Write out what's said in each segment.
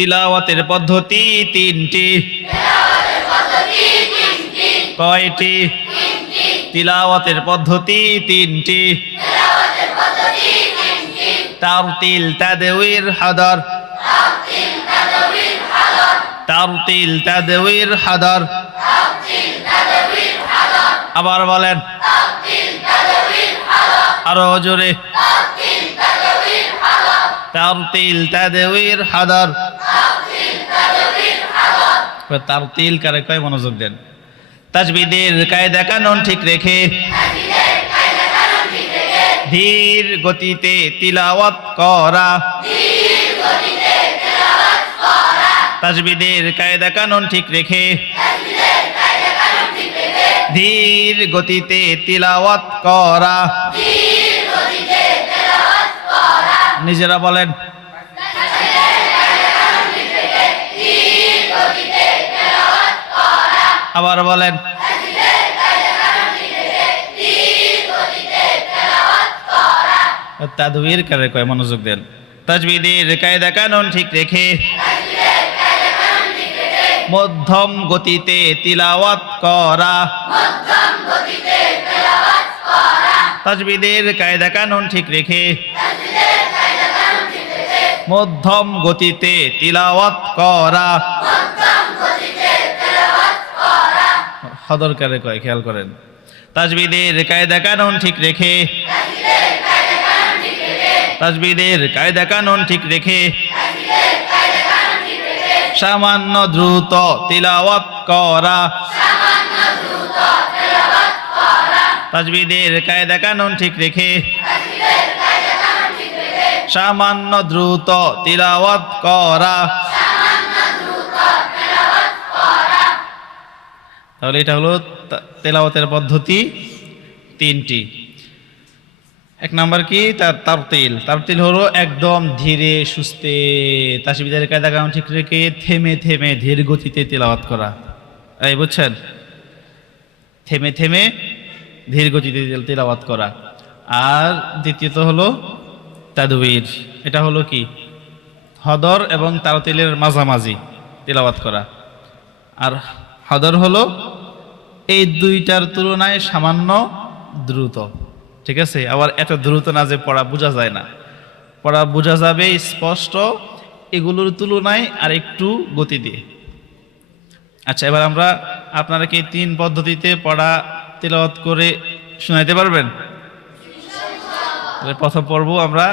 তিলাওয়াতের পদ্ধতি তিনটি। কয়টি? তিলাওয়াতের পদ্ধতি তিনটি। তারতিল তাদউইর হাদার। তারতিল তাদউইর হাদার। আবার বলেন, আরও জোরে। তারতিল তাদউইর হাদার। তারতিল কারে কয় মনোযোগ দেন? তাজবিদের কায়দা কানুন ঠিক রেখে ধীর গতিতে তিলাওয়াত করা। তাজবিদের কায়দা কানুন ঠিক রেখে ধীর গতিতে তিলাওয়াত করা। নিজেরা বলেন আবার বলেন, তাদবির করে কয়, মনোযোগ দেন। তাজবিদের কায়দা কানুন ঠিক রেখে, মধ্যম গতিতে তিলাওয়াত করা। তাজবিদের কায়দা কানুন ঠিক রেখে, মধ্যম গতিতে তিলাওয়াত করা। সদরকারে কয়, খেয়াল করেন। তাজবিদের কায়দা কানুন ঠিক রেখে, তাজবিদের কায়দা কানুন ঠিক রেখে, সামান্য দ্রুত তিলাওয়াত করা, তাজবিদের কায়দা কানুন ঠিক রেখে, সামান্য দ্রুত তিলাওয়াত করা তাহলে এটা হলো তেলাওয়াতের পদ্ধতি তিনটি। এক নাম্বার কি? তার তারতিল তারতিল হলো একদম ধীরে সুস্থে তাসবিদের কায়দা কানুন ঠিক রেখে থেমে থেমে ধীর গতিতে তেলাওয়াত করা। এই বুঝছেন? থেমে থেমে ধীর গতিতে তেল- তেলাওয়াত করা। আর দ্বিতীয়ত হলো তাদবির। এটা হলো কি? হদর এবং তারতিলের মাঝামাঝি তেলাওয়াত করা। আর হদর হলো এই দুইটার তুলনায় সামান্য দ্রুত। ঠিক আছে? আবার এত দ্রুত না যে পড়া বোঝা যায় না। পড়া বোঝা যাবে স্পষ্ট, এগুলোর তুলনায় আর একটু গতি দিয়ে। আচ্ছা এবার আমরা আপনারা কি তিন পদ্ধতিতে পড়া তেলাওয়াত করে শোনাইতে পারবেন? প্রথম পর্ব আমরা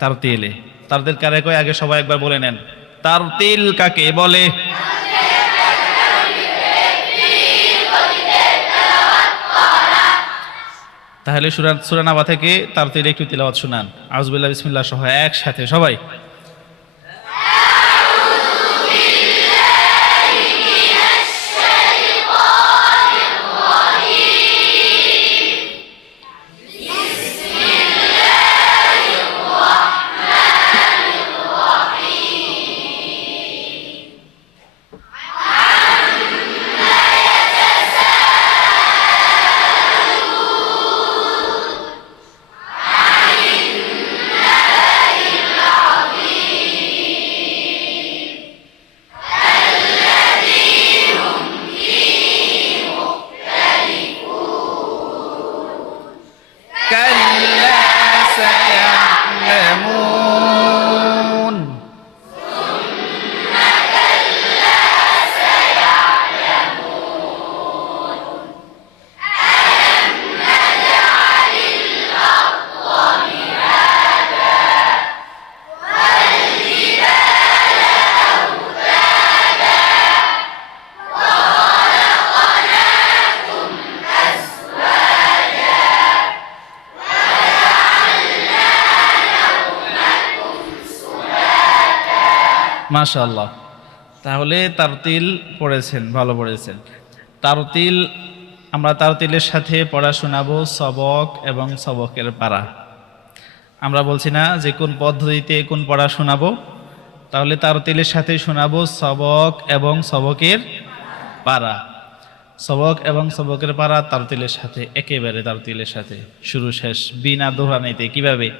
তার তেলে তার তেল কারে কয়? আগে সবাই একবার বলে নেন। তার তেল কাকে বলে? তাহলে সুরান সুরানাবা থেকে তার তেলে একটু তিলাওয়াত শুনান। আউজবিল্লাহ বিসমিল্লাহ সহ একসাথে সবাই। মাশাআল্লাহ। তাহলে তারতিল পড়েছেন, ভালো পড়েছেন। তারতিল, আমরা তারতিলের সাথে পড়া শোনাবো সবক এবং সবকের পাড়া। আমরা বলছি না যে কোন পদ্ধতিতে কোন পড়া শোনাবো, তাহলে তারতিলের সাথে শোনাবো সবক এবং সবকের পাড়া। সবক এবং সবকের পারা তারতিলের সাথে, একেবারে তারতিলের সাথে। শুরু শেষ, বিনা দোহরানিতে কীভাবে?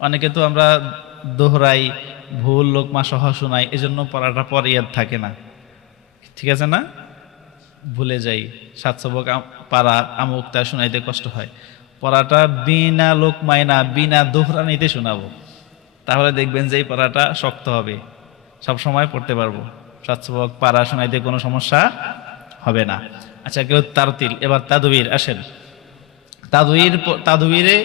অনেকে তো আমরা দোহরাই ভুল লোকমা সহ শোনাই এজন্য পড়াটা পরে ইয়াদ থাকে না। ঠিক আছে না? ভুলে যাই। সাতসবক পাড়া আমুক তা শোনাইতে কষ্ট হয়। পড়াটা বিনা লোকমায় না, বিনা দোহরানিতে শোনাবো। তাহলে দেখবেন যে এই পড়াটা শক্ত হবে। সব সময় পড়তে পারব। সাতসবক পাড়া শোনাইতে কোনো সমস্যা হবে না। আচ্ছা কেউ তারতিল, এবার তাদুবির, আসেন। তাদুইর তাদুইরে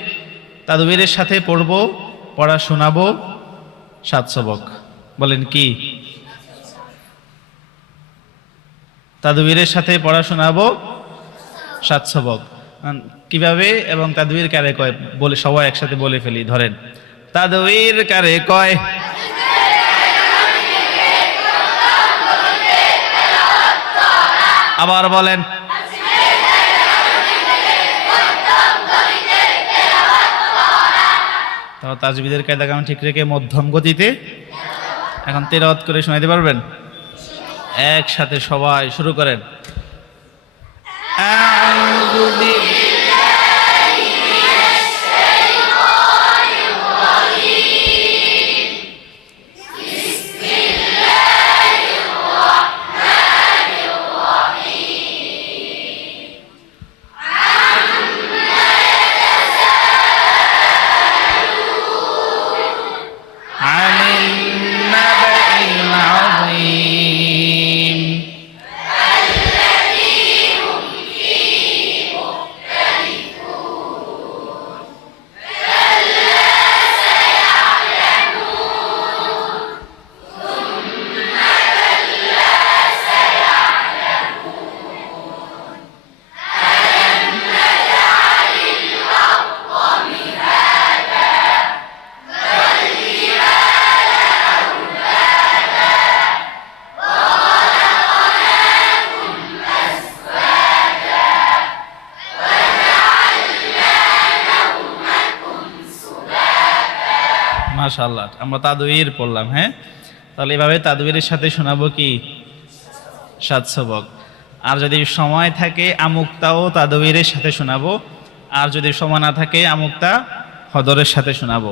তাদুইরের সাথে পড়ব পড়া শোনাবো? সাত সবক। বলেন কি? তাদুইরের সাথে পড়া শোনাবো? সাত সবক। কীভাবে এবং তাদুইর কারে কয়? বলে, সবাই একসাথে বলে ফেলি, ধরেন। তাদুইর কারে কয়? আবার বলেন তাজবিদের কায়দা কাম ঠিক রেখে মধ্যম গতিতে এখন তেরত করে শোনাইতে পারবেন? একসাথে সবাই শুরু করেন। মাশাআল্লাহ, আমরা তাদুইর পড়লাম হ্যাঁ? তাহলে এভাবে তাদুইরের সাথে শোনাবো কি? সাত সবক। আর যদি সময় থাকে, আমুক্তাও তাদুইরের সাথে শোনাবো। আর যদি সময় না থাকে, আমুক্তা হদরের সাথে শোনাবো।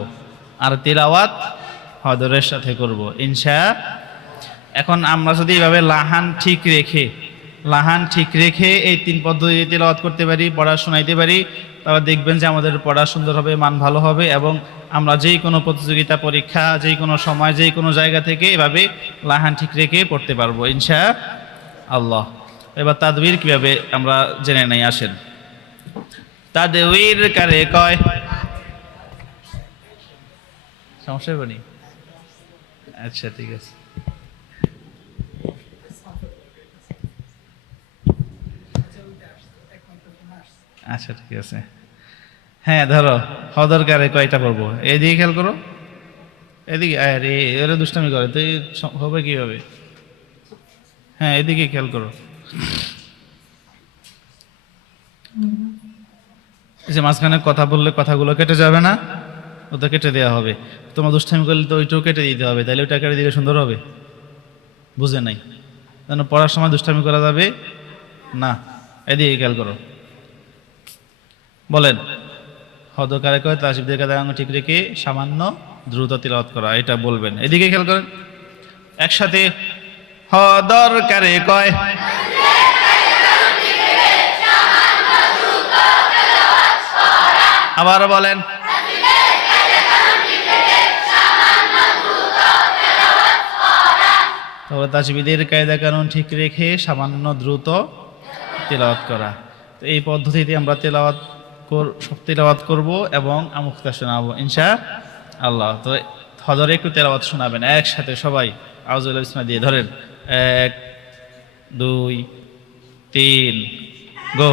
আর তিলাওয়াত হদরের সাথে করব, ইনশা। এখন আমরা যদি এভাবে লাহান ঠিক রেখে, লাহান ঠিক রেখে এই তিন পদ্ধতি তেলাওয়াত করতে পারি, পড়া শোনাইতে পারি তাহলে দেখবেন যে আমাদের পড়া সুন্দর হবে, মান ভালো হবে এবং আমরা যেই কোনো প্রতিযোগিতা, পরীক্ষা, যেই কোনো সময়, যেই কোনো জায়গা থেকে এভাবে লাহান ঠিক রেখে পড়তে পারব, ইনশা আল্লাহ। এবার তাদবির কীভাবে আমরা জেনে নেই, আসেন। তাদবির কারে কয়? সমস্যা নি? আচ্ছা ঠিক আছে। আচ্ছা ঠিক আছে। হ্যাঁ ধরো হদরকারে কয়টা করব? এইদিকে খেয়াল করো। এদিকে আরে এরা দুষ্টামি করে, তো হবে কি হবে হ্যাঁ এদিকে খেয়াল করো। যে মাঝখানে কথা বললে কথাগুলো কেটে যাবে না ওটা কেটে দেওয়া হবে। তোমার দুষ্টামি করলে তো ওইটাও কেটে দিতে হবে, তাহলে ওইটা কেটে দিলে সুন্দর হবে? বুঝে নাই। যেন পড়ার সময় দুষ্টামি করা যাবে? না। এদিকে খেয়াল করো। বলেন। হদকারে কয় তাসিবদের কাদা আঙুল ঠিক রেখে সামান্য দ্রুত তিলাওয়াত করা, এটা বলবেন। এদিকে খেয়াল করেন। একসাথে হদরকারে কয়, আবার বলেন, তবে তাজবিদের কায়দা কানুন ঠিক রেখে সামান্য দ্রুত তেলাওয়াত করা। তো এই পদ্ধতিতে আমরা তেলাওয়াত তেলাওয়াত করব এবং আমুক্তা শোনাবো, ইনশা আল্লাহ। তো হজরে একটু তেলাওয়াত শোনাবেন, একসাথে সবাই। আউজুল ইসমা দিয়ে ধরেন, এক, দুই, তিন, গো।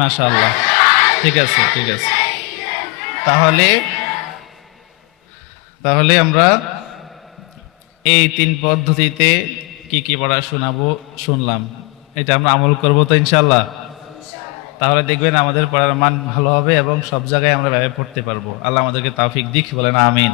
মাশাআল্লাহ। ঠিক আছে ঠিক আছে। তাহলে তাহলে আমরা এই তিন পদ্ধতিতে কি কি পড়া শোনাবো, শুনলাম। এটা আমরা আমল করব তো ইনশাল্লাহ তাহলে দেখবেন আমাদের পড়ার মান ভালো হবে এবং সব জায়গায় আমরা ব্যবহার পড়তে পারব। আল্লাহ আমাদেরকে তাফিক দিক, বলেন আমিন।